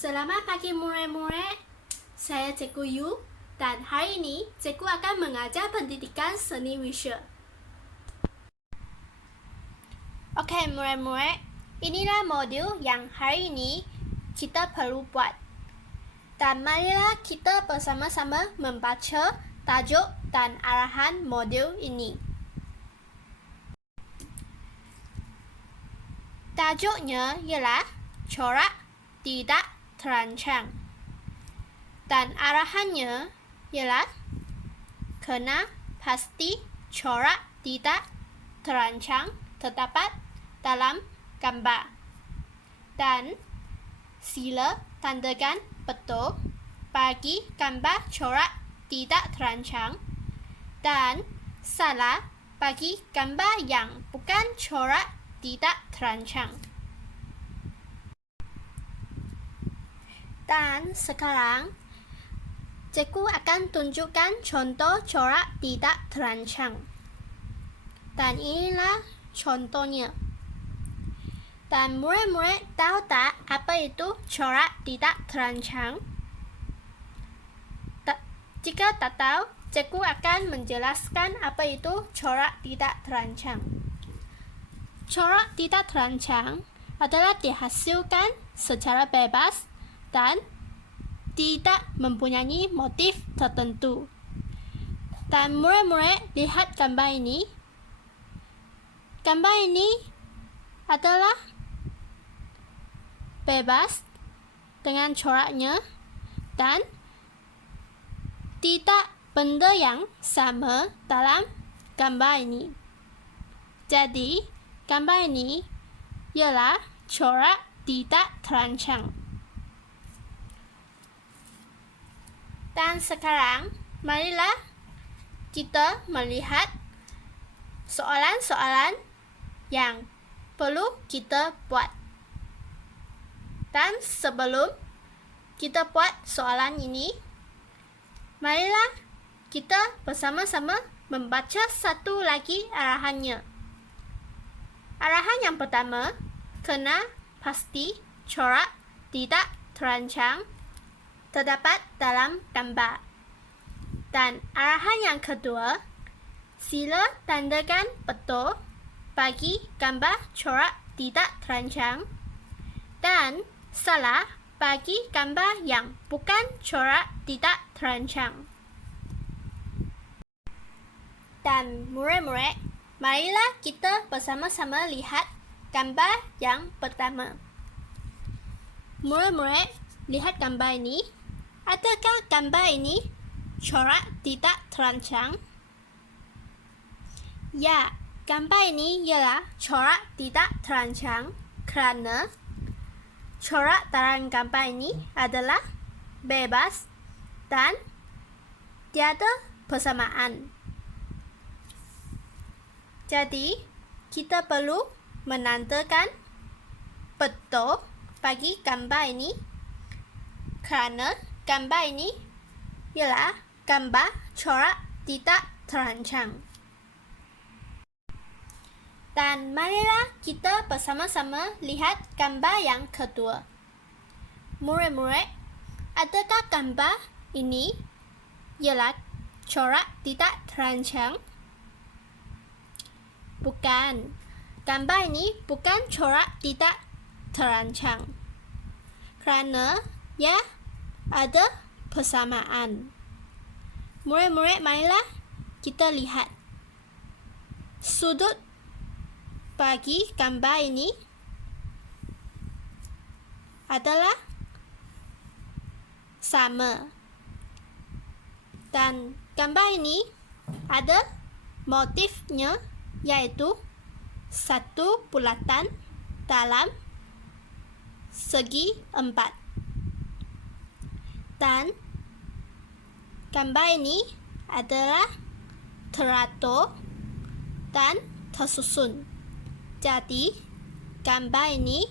Selamat pagi murid-murid, saya Cikgu Yu dan hari ini Cikgu akan mengajar pendidikan seni visual. Okey murid-murid, inilah modul yang hari ini kita perlu buat. Dan marilah kita bersama-sama membaca tajuk dan arahan modul ini. Tajuknya ialah corak tidak terancang. Dan arahannya ialah kena pasti corak tidak terancang terdapat dalam gambar. Dan sila tandakan betul bagi gambar corak tidak terancang dan salah bagi gambar yang bukan corak tidak terancang. Dan sekarang Cikgu akan tunjukkan contoh corak tidak terancang. Dan inilah contohnya. Dan murid-murid tahu tak apa itu corak tidak terancang? Jika tak tahu, Cikgu akan menjelaskan apa itu corak tidak terancang. Corak tidak terancang adalah dihasilkan secara bebas dan tidak mempunyai motif tertentu. Dan murid-murid lihat gambar ini. Gambar ini adalah bebas dengan coraknya dan tidak benda yang sama dalam gambar ini. Jadi, gambar ini ialah corak tidak terancang. Dan sekarang, marilah kita melihat soalan-soalan yang perlu kita buat. Dan sebelum kita buat soalan ini, marilah kita bersama-sama membaca satu lagi arahannya. Arahan yang pertama, kena pasti corak tidak terancang terdapat dalam gambar. Dan arahan yang kedua, sila tandakan betul bagi gambar corak tidak terancang dan salah bagi gambar yang bukan corak tidak terancang. Dan murid-murid, marilah kita bersama-sama lihat gambar yang pertama. Murid-murid, lihat gambar ini. Adakah gambar ini corak tidak terancang? Ya, gambar ini ialah corak tidak terancang kerana corak dalam gambar ini adalah bebas dan tiada persamaan. Jadi, kita perlu menandakan betul bagi gambar ini kerana gambar ini ialah gambar corak tidak terancang. Dan marilah kita bersama-sama lihat gambar yang kedua. Murid-murid, adakah gambar ini ialah corak tidak terancang? Bukan. Gambar ini bukan corak tidak terancang. Kerana ia ada persamaan. Murid-murid, marilah kita lihat sudut bagi gambar ini adalah sama. Dan gambar ini ada motifnya, iaitu satu bulatan dalam segi 4. Dan gambar ini adalah teratur dan tersusun. Jadi, gambar ini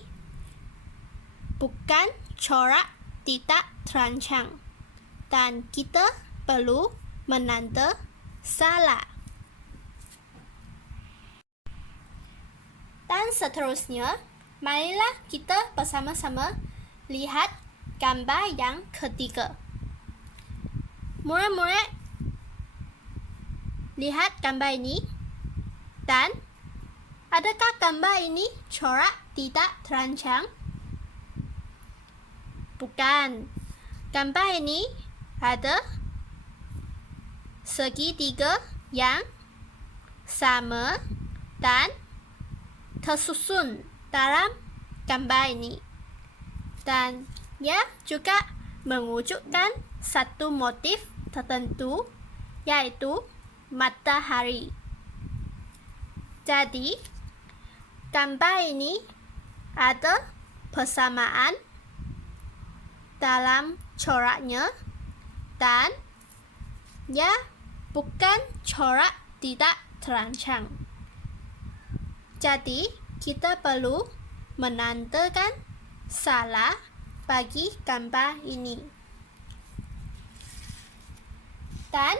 bukan corak tidak terancang. Dan kita perlu menanda salah. Dan seterusnya, marilah kita bersama-sama lihat gambar yang ketiga. Murid-murid lihat gambar ini. Dan adakah gambar ini corak tidak terancang? Bukan. Gambar ini ada segitiga yang sama dan tersusun dalam gambar ini. Dan ia juga mewujudkan satu motif tertentu, yaitu matahari. Jadi, gambar ini ada persamaan dalam coraknya dan ia bukan corak tidak terancang. Jadi, kita perlu menandakan salah bagi gambar ini. Dan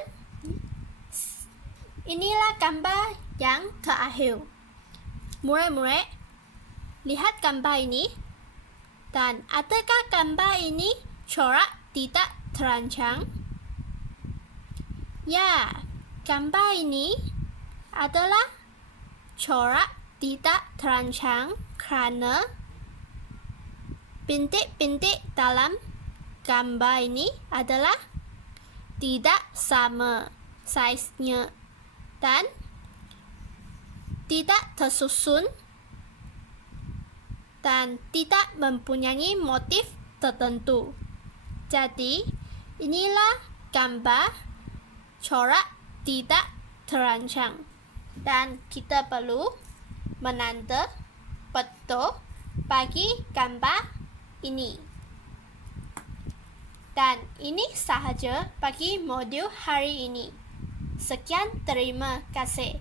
inilah gambar yang terakhir. Murid-murid, lihat gambar ini. Dan adakah gambar ini corak tidak terancang? Ya, gambar ini adalah corak tidak terancang karena bintik-bintik dalam gambar ini adalah tidak sama saiznya dan tidak tersusun dan tidak mempunyai motif tertentu. Jadi, inilah gambar corak tidak terancang. Dan kita perlu menanda betul bagi gambar ini. Dan ini sahaja bagi modul hari ini. Sekian, terima kasih.